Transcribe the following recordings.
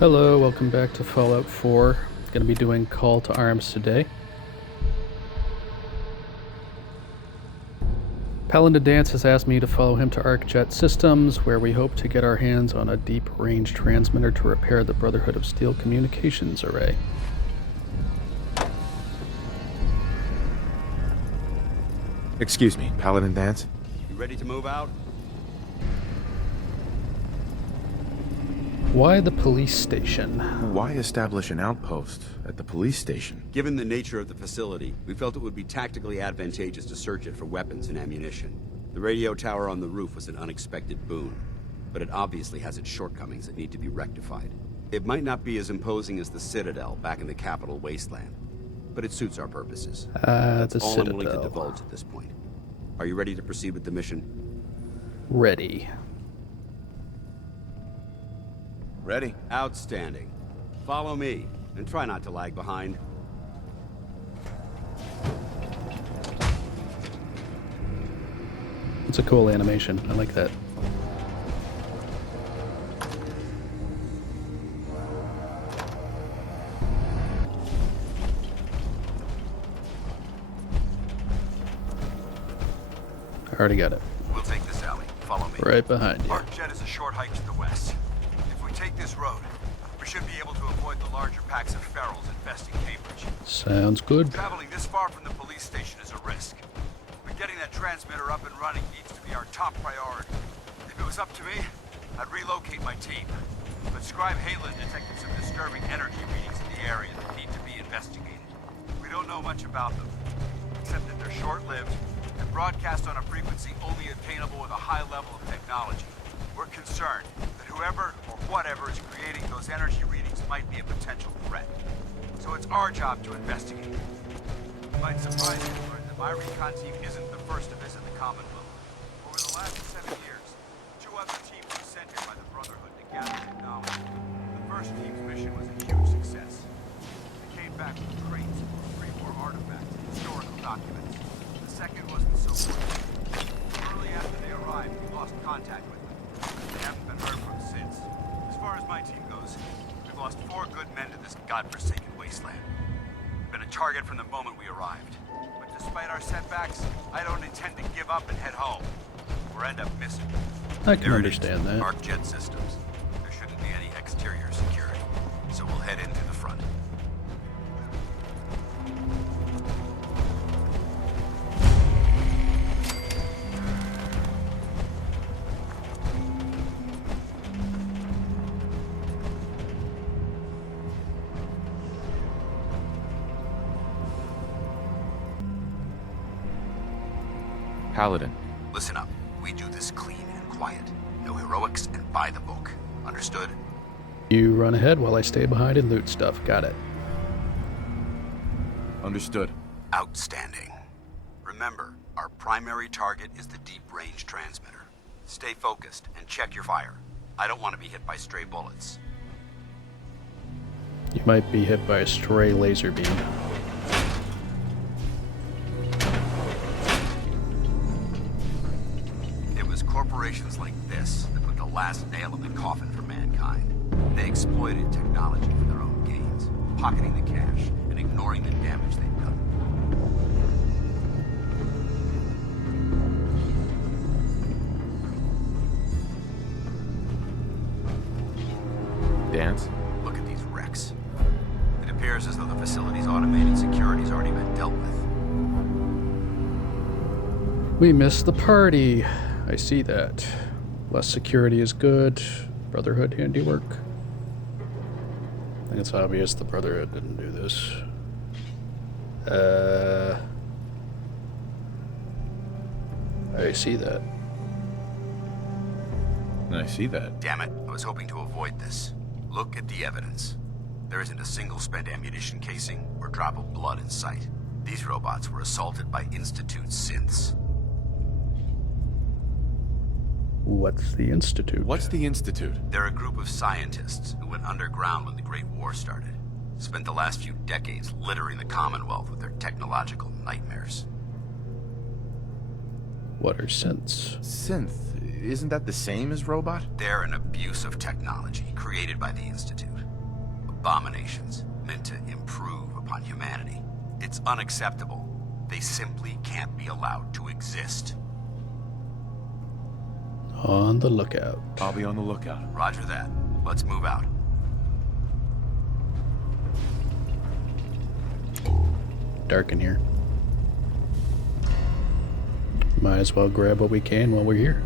Hello, welcome back to Fallout 4. Going to be doing Call to Arms today. Paladin Danse has asked me to follow him to ArcJet Systems, where we hope to get our hands on a deep-range transmitter to repair the Brotherhood of Steel communications array. Excuse me, Paladin Danse? You ready to move out? Why the police station? Why establish an outpost at the police station? Given the nature of the facility, we felt it would be tactically advantageous to search it for weapons and ammunition. The radio tower on the roof was an unexpected boon, but it obviously has its shortcomings that need to be rectified. It might not be as imposing as the Citadel back in the capital wasteland, but it suits our purposes. That's the all Citadel. I'm willing to divulge at this point. Are you ready to proceed with the mission? Ready. Ready. Outstanding. Follow me, and try not to lag behind. It's a cool animation. I like that. I already got it. We'll take this alley. Follow me. Right behind you. ArcJet is a short hike to the west. If we take this road, we should be able to avoid the larger packs of ferals infesting Cambridge. Sounds good. Traveling this far from the police station is a risk. But getting that transmitter up and running needs to be our top priority. If it was up to me, I'd relocate my team. But Scribe Halen detected some disturbing energy readings in the area that need to be investigated. We don't know much about them, except that they're short-lived and broadcast on a frequency only attainable with a high level of technology. We're concerned that whoever or whatever is creating those energy readings might be a potential threat. So it's our job to investigate. It might surprise you to learn that my recon team isn't the first to visit the Commonwealth. Over the last 7 years, 2 other teams were sent here by the Brotherhood to gather technology. The first team's mission was a huge success. They came back with crates full of pre-war artifacts and historical documents. The second wasn't so good. Shortly after they arrived, we lost contact with them. They haven't been heard from since. As far as my team goes, we've lost 4 good men to this godforsaken wasteland. We've been a target from the moment we arrived. But despite our setbacks, I don't intend to give up and head home, or end up missing. I can There it understand is, that. ArcJet Systems. There shouldn't be any exterior security, so we'll head in through the front. Paladin. Listen up. We do this clean and quiet. No heroics and by the book. Understood? You run ahead while I stay behind and loot stuff. Got it. Understood. Outstanding. Remember, our primary target is the deep-range transmitter. Stay focused and check your fire. I don't want to be hit by stray bullets. You might be hit by a stray laser beam. It was corporations like this that put the last nail in the coffin for mankind. They exploited technology for their own gains, pocketing the cash and ignoring the damage they'd done. Danse? Look at these wrecks. It appears as though the facility's automated security's already been dealt with. We missed the party. I see that. Less security is good. Brotherhood handiwork. I think it's obvious the Brotherhood didn't do this. I see that. I see that. Damn it, I was hoping to avoid this. Look at the evidence. There isn't a single spent ammunition casing or drop of blood in sight. These robots were assaulted by Institute synths. What's the Institute? What's the Institute? They're a group of scientists who went underground when the Great War started. Spent the last few decades littering the Commonwealth with their technological nightmares. What are synths? Synth. Isn't that the same as robot? They're an abuse of technology created by the Institute. abominations meant to improve upon humanity. It's unacceptable. They simply can't be allowed to exist. On the lookout. I'll be on the lookout. Roger that. Let's move out. Dark in here. Might as well grab what we can while we're here.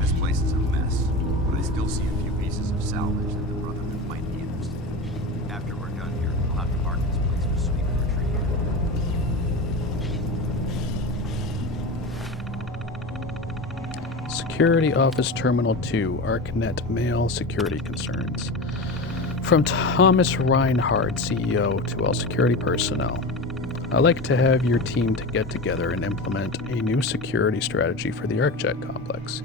This place is a mess, but I still see a few pieces of salvage that the Brotherhood might be interested in. After we're done here, I'll have to mark this place for sweep and retrieve. Security Office Terminal 2, ArcNet Mail Security Concerns. From Thomas Reinhardt, CEO, to all security personnel. I'd like to have your team to get together and implement a new security strategy for the ArcJet complex.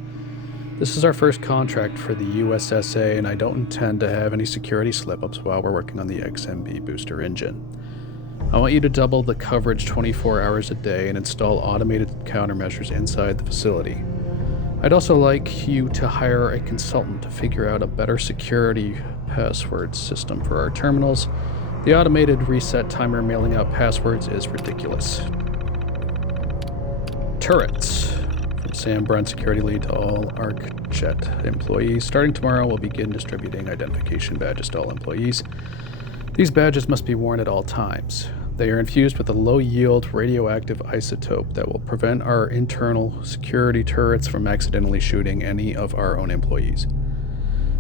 This is our first contract for the USSA, and I don't intend to have any security slip-ups while we're working on the XMB booster engine. I want you to double the coverage 24 hours a day and install automated countermeasures inside the facility. I'd also like you to hire a consultant to figure out a better security password system for our terminals. The automated reset timer mailing out passwords is ridiculous. Turrets. From Sam Brunt, security lead, to all ArcJet employees. Starting tomorrow, we'll begin distributing identification badges to all employees. These badges must be worn at all times. They are infused with a low-yield radioactive isotope that will prevent our internal security turrets from accidentally shooting any of our own employees.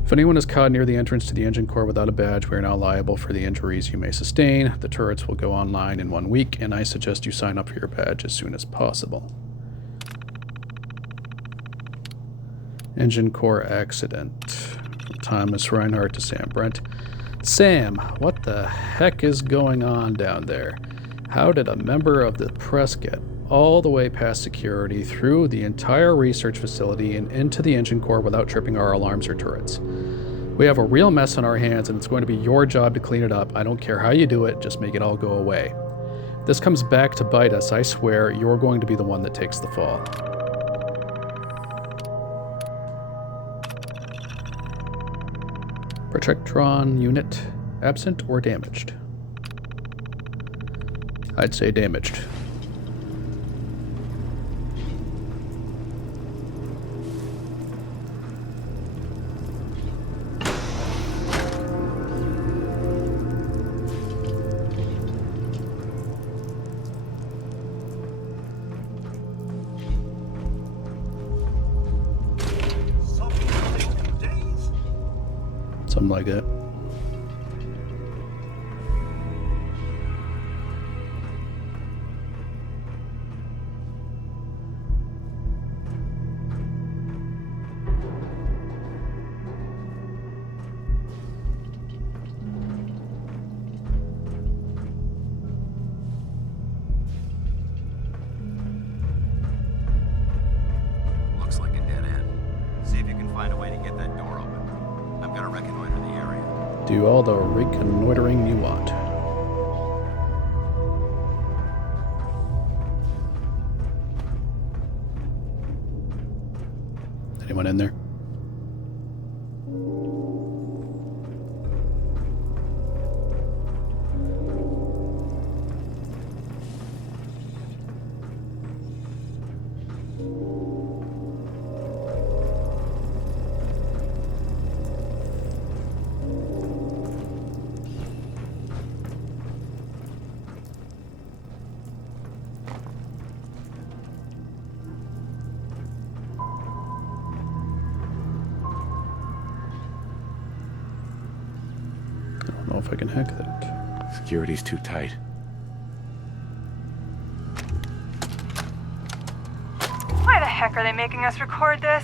If anyone is caught near the entrance to the engine core without a badge, we are now liable for the injuries you may sustain. The turrets will go online in 1 week, and I suggest you sign up for your badge as soon as possible. Engine core accident. From Thomas Reinhardt to Sam Brent. Sam, what the heck is going on down there? How did a member of the press get all the way past security, through the entire research facility, and into the engine core without tripping our alarms or turrets? We have a real mess on our hands, and it's going to be your job to clean it up. I don't care how you do it, just make it all go away. If this comes back to bite us, I swear you're going to be the one that takes the fall. Protectron unit absent or damaged? I'd say damaged. Something like that. Looks like a dead end. See if you can find a way to get that door open. I'm gonna reconnoiter the area. Do all the reconnoitering you want. Anyone in there? I don't know if I can hack that. Security's too tight. Why the heck are they making us record this?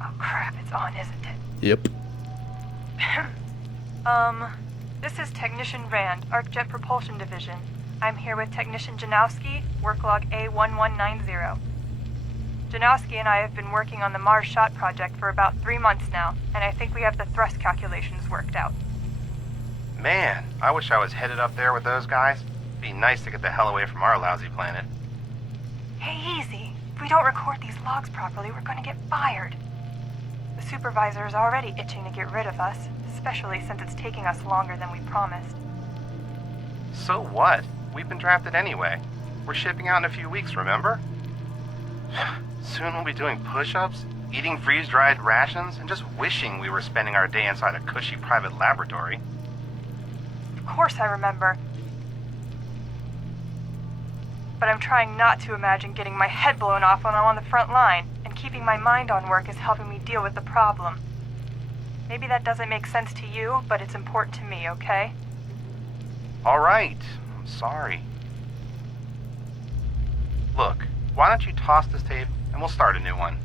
Oh crap, it's on, isn't it? Yep. This is Technician Rand, ArcJet Propulsion Division. I'm here with Technician Janowski, work log A1190. Janowski and I have been working on the Mars Shot project for about 3 months now, and I think we have the thrust calculations worked out. Man, I wish I was headed up there with those guys. Be nice to get the hell away from our lousy planet. Hey, easy. If we don't record these logs properly, we're gonna get fired. The supervisor is already itching to get rid of us, especially since it's taking us longer than we promised. So what? We've been drafted anyway. We're shipping out in a few weeks, remember? Soon we'll be doing push-ups, eating freeze-dried rations, and just wishing we were spending our day inside a cushy private laboratory. Of course I remember. But I'm trying not to imagine getting my head blown off when I'm on the front line, and keeping my mind on work is helping me deal with the problem. Maybe that doesn't make sense to you, but it's important to me, okay? All right. I'm sorry. Look, why don't you toss this tape and we'll start a new one.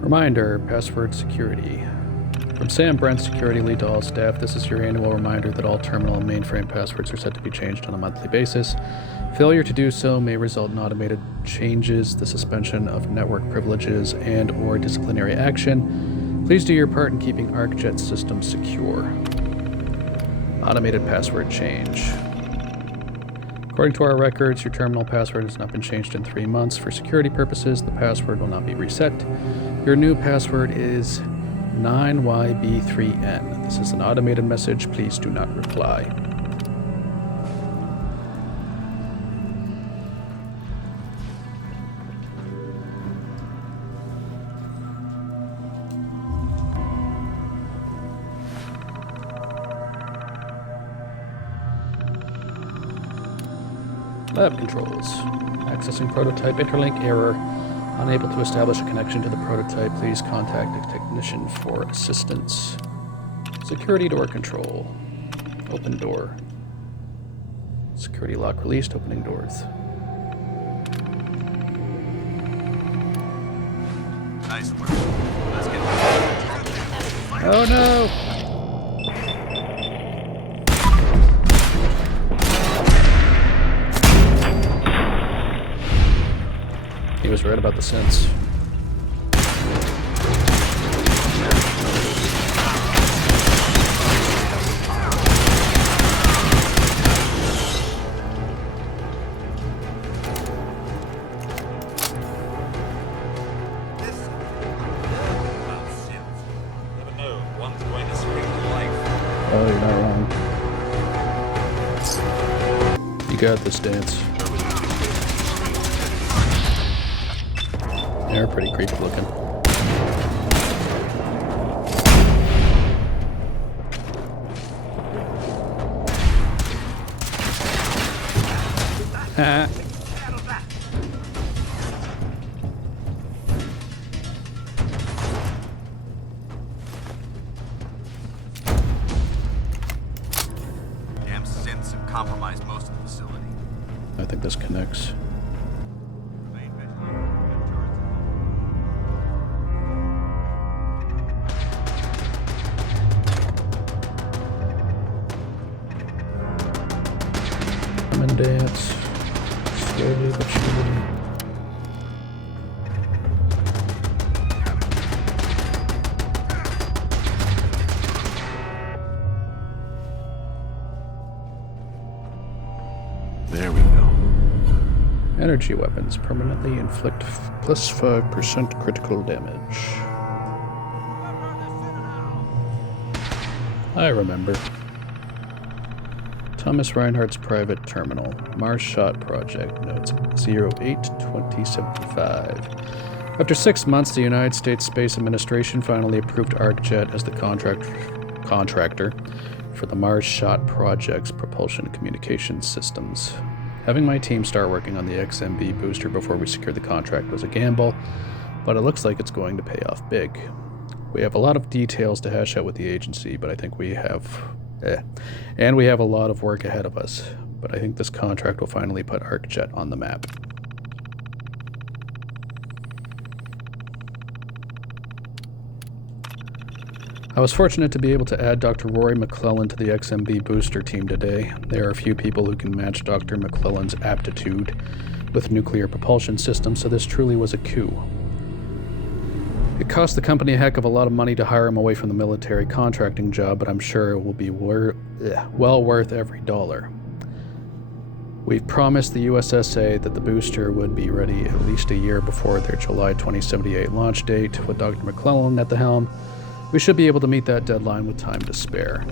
Reminder, password security. From Sam Brent, security lead to all staff, this is your annual reminder that all terminal and mainframe passwords are set to be changed on a monthly basis. Failure to do so may result in automated changes, the suspension of network privileges, and/or disciplinary action. Please do your part in keeping ArcJet systems secure. Automated password change. According to our records, your terminal password has not been changed in 3 months. For security purposes, the password will not be reset. Your new password is 9YB3N. This is an automated message. Please do not reply. Lab controls. Accessing prototype interlink error. Unable to establish a connection to the prototype. Please contact a technician for assistance. Security door control. Open door. Security lock released. Opening doors. Nice work. Let's get Oh no! He was right about the sense. Never know. One's going to spring to life. Oh, you're not wrong. You got this, Dance. They're pretty creepy looking. Ha. Damn synths have compromised most of the facility. I think this connects. Remain vigilant. Get turrets Come and Dance. Slowly but surely. There we go. Energy weapons permanently inflict plus 5% critical damage. I remember. Thomas Reinhardt's private terminal. Mars Shot Project. Notes 08-2075. After 6 months, the United States Space Administration finally approved ArcJet as the contractor for the Mars Shot Project's propulsion communications systems. Having my team start working on the XMB booster before we secured the contract was a gamble, but it looks like it's going to pay off big. We have a lot of details to hash out with the agency, but I think we have a lot of work ahead of us. But I think this contract will finally put ArcJet on the map. I was fortunate to be able to add Dr. Rory McClellan to the XMB booster team today. There are a few people who can match Dr. McClellan's aptitude with nuclear propulsion systems, so this truly was a coup. It cost the company a heck of a lot of money to hire him away from the military contracting job, but I'm sure it will be well worth every dollar. We've promised the USSA that the booster would be ready at least a year before their July 2078 launch date. With Dr. McClellan at the helm, we should be able to meet that deadline with time to spare.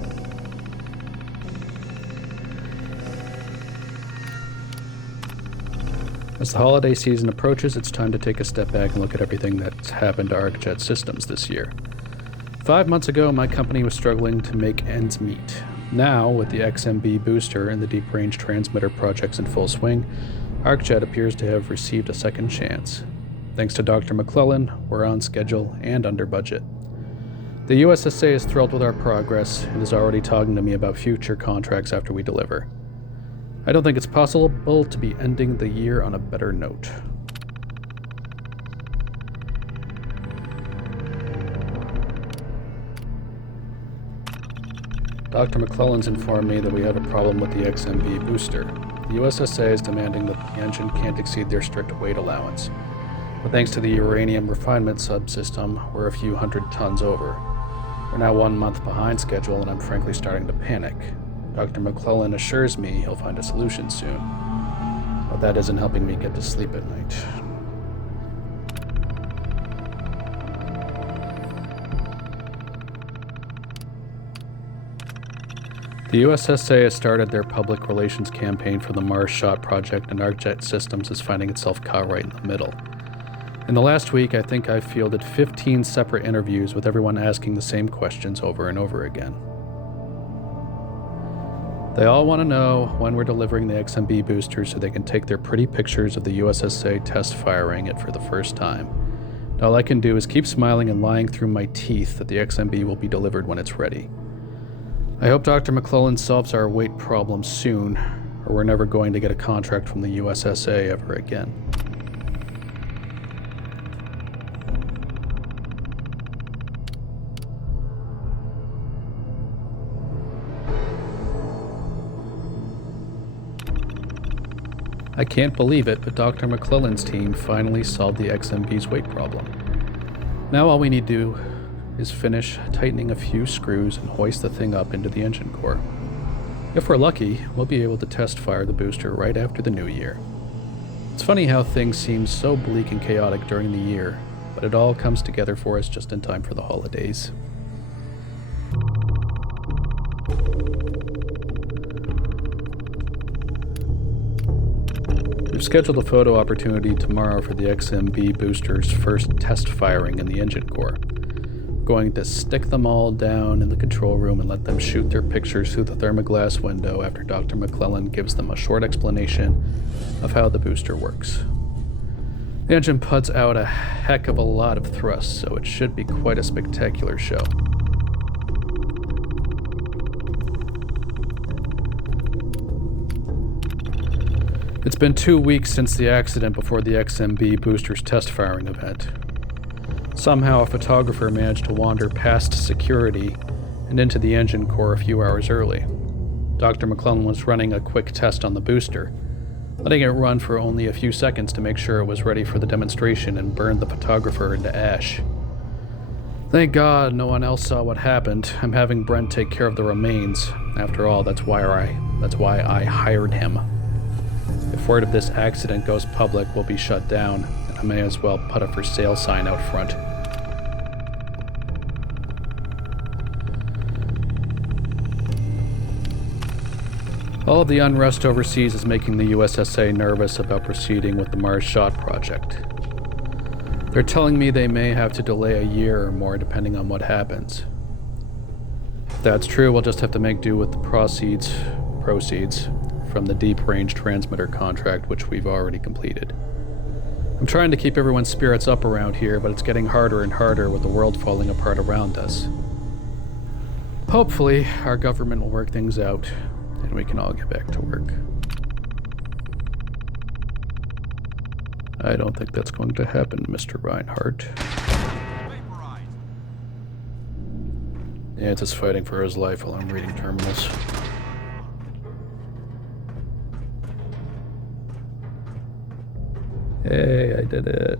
As the holiday season approaches, it's time to take a step back and look at everything that's happened to ArcJet Systems this year. 5 months ago, my company was struggling to make ends meet. Now, with the XMB booster and the Deep Range Transmitter projects in full swing, ArcJet appears to have received a second chance. Thanks to Dr. McClellan, we're on schedule and under budget. The USSA is thrilled with our progress and is already talking to me about future contracts after we deliver. I don't think it's possible to be ending the year on a better note. Dr. McClellan's informed me that we have a problem with the XMB booster. The USSA is demanding that the engine can't exceed their strict weight allowance. But thanks to the uranium refinement subsystem, we're a few hundred tons over. We're now 1 month behind schedule, and I'm frankly starting to panic. Dr. McClellan assures me he'll find a solution soon, but that isn't helping me get to sleep at night. The USSA has started their public relations campaign for the Mars Shot project, and ArcJet Systems is finding itself caught right in the middle. In the last week, I think I've fielded 15 separate interviews with everyone asking the same questions over and over again. They all want to know when we're delivering the XMB booster so they can take their pretty pictures of the USSA test firing it for the first time. And all I can do is keep smiling and lying through my teeth that the XMB will be delivered when it's ready. I hope Dr. McClellan solves our weight problem soon, or we're never going to get a contract from the USSA ever again. I can't believe it, but Dr. McClellan's team finally solved the XMB's weight problem. Now all we need to do is finish tightening a few screws and hoist the thing up into the engine core. If we're lucky, we'll be able to test fire the booster right after the new year. It's funny how things seem so bleak and chaotic during the year, but it all comes together for us just in time for the holidays. We've scheduled a photo opportunity tomorrow for the XMB booster's first test firing in the engine core. We're going to stick them all down in the control room and let them shoot their pictures through the thermoglass window after Dr. McClellan gives them a short explanation of how the booster works. The engine puts out a heck of a lot of thrust, so it should be quite a spectacular show. It's been 2 weeks since the accident before the XMB booster's test firing event. Somehow a photographer managed to wander past security and into the engine core a few hours early. Dr. McClellan was running a quick test on the booster, letting it run for only a few seconds to make sure it was ready for the demonstration and burned the photographer into ash. Thank God no one else saw what happened. I'm having Brent take care of the remains. After all, that's why I hired him. If word of this accident goes public, we'll be shut down, and I may as well put a for sale sign out front. All of the unrest overseas is making the USSA nervous about proceeding with the Mars Shot project. They're telling me they may have to delay a year or more depending on what happens. If that's true, we'll just have to make do with the proceeds from the Deep Range Transmitter contract, which we've already completed. I'm trying to keep everyone's spirits up around here, but it's getting harder and harder with the world falling apart around us. Hopefully, our government will work things out, and we can all get back to work. I don't think that's going to happen, Mr. Reinhardt. Yance is fighting for his life while I'm reading terminals. Hey, I did it.